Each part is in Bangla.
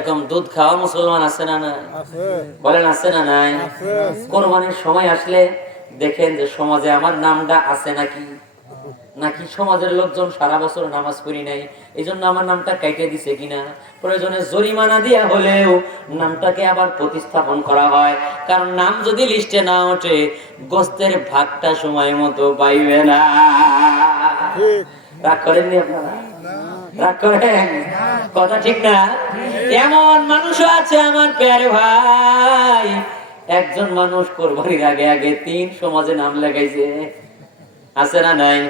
এরকম দুধ খাওয়া মুসলমান আছে না নাই? বলেন আছে না নাই? আছে। কোরবানির সময় আসলে দেখেন যে সমাজে আমার নামটা আছে নাকি? নাকি সমাজের লোকজন সারা বছর নামাজ পড়ি নাই? এই জন্য আমার নামটা কাইটে দিছে কিনা? প্রয়োজনে জরিমানা দিয়া হলেও নামটাকে আবার প্রতিস্থাপন করা হয়। কারণ নাম যদি লিস্টে না ওঠে গোস্তের ভাগটা সময় মতো পাইবে না। রাগ করেননি আপনারা? রাগ কথা ঠিক না? এমন আছে আমার প্যারে ভাই। একজন মানুষ কোরবানির আগে আগে তিন সমাজে নাম আছে না নাই?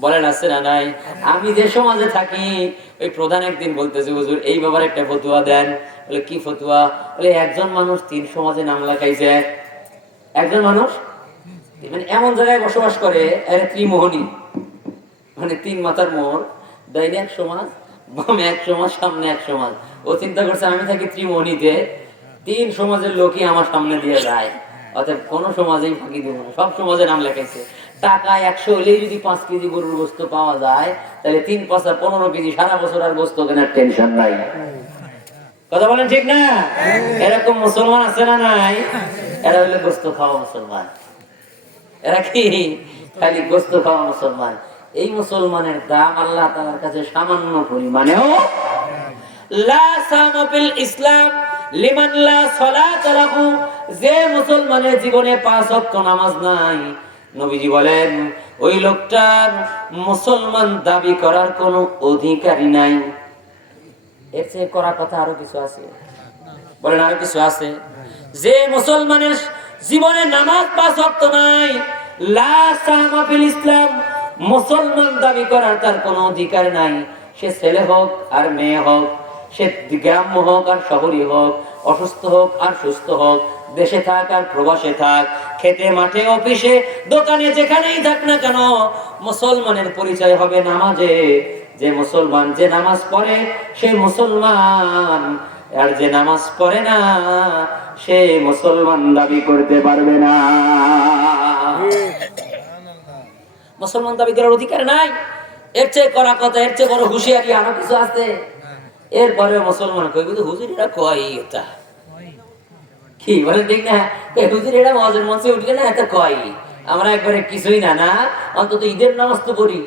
বলেন, আছে না নাই? আমি যে সমাজে থাকি, ওই প্রধান একদিন বলতেছে, হুজুর, এই ব্যাপারে একটা ফতুয়া দেন। বলে, কি ফতুয়া? বলে, একজন মানুষ তিন সমাজে নাম লেখাইছে। একজন মানুষ? মানে এমন জায়গায় বসবাস করে, এর ত্রিমোহনী। মানে তিন মাথার মোড়। ডাইনে এক সমাজ, বামে এক সমাজ, সামনে এক সমাজ। ও চিন্তা করছে, আমি থাকি ত্রিমোহনীতে তিন সমাজের লোকই আমার সামনে দিয়ে যায়। অর্থাৎ কোনো সমাজেই ফাঁকি দিব না, সব সমাজে নাম লেখাইছে টাকা একশো হলেই যদি পাঁচ কেজি গরুর গোস্ত পাওয়া যায়, তাহলে তিন, পাঁচা পনেরো কেজি সারা বছর আর গোস্ত কেনার টেনশন নাই। কথা বলেন ঠিক না? এরকম মুসলমান আছে না নাই? এরা হলে গোস্ত খাওয়া মুসলমান। এরা কি? খালি গোস্ত খাওয়া মুসলমান। এই মুসলমানের দাম আল্লাহ তাআলার কাছে সামান্য পরিমাণেও ইসলাম লিমান লা যে মুসলমানের জীবনে পাঁচ ওয়াক্ত নামাজ নাই, নবীজি বলেন, ওই লোকটার মুসলমান দাবি করার কোনো অধিকারই নাই। এর চেয়ে করা কথা আরও কিছু আছে। বলেন আরও কিছু আছে। যে মুসলমানের জীবনে নামাজ পাঁচ ওয়াক্ত নাই, লা সাহমা ফিল ইসলাম মুসলমান দাবি করার তার কোনো অধিকার নাই। সে ছেলে হোক আর মেয়ে হোক, সে গ্রাম্য হোক আর শহরই হোক, অসুস্থ হোক আর সুস্থ হোক, দেশে থাক আর প্রবাসে থাক, খেতে, মাঠে, অফিসে, দোকানে, যেখানেই থাক না কেন, মুসলমানের পরিচয় হবে নামাজে। যে মুসলমান যে নামাজ পড়ে, সে মুসলমান, আর যে নামাজ পড়ে না, সে মুসলমান দাবি করতে পারবে না। মুসলমান দাবি করার অধিকার নাই। এর চেয়ে করা কথা, এর চেয়ে বড় হুঁশিয়ারি আরও কিছু আছে। এরপরে মুসলমান কই, কিন্তু হুজুর কয় এটা। কি বলে ঠিক না? হুজুর মজের মঞ্চে উঠলে না এটা কয়? আমরা একবারে কিছুই না না? অন্তত ঈদের নামাজ তো পড়ি।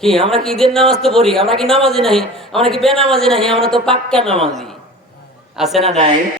কি, আমরা কি ঈদের নামাজ তো পড়ি? আমরা কি নামাজি নাই আমরা কি বেনামাজি নাই আমরা তো পাক্কা নামাজি। আছে না নাই?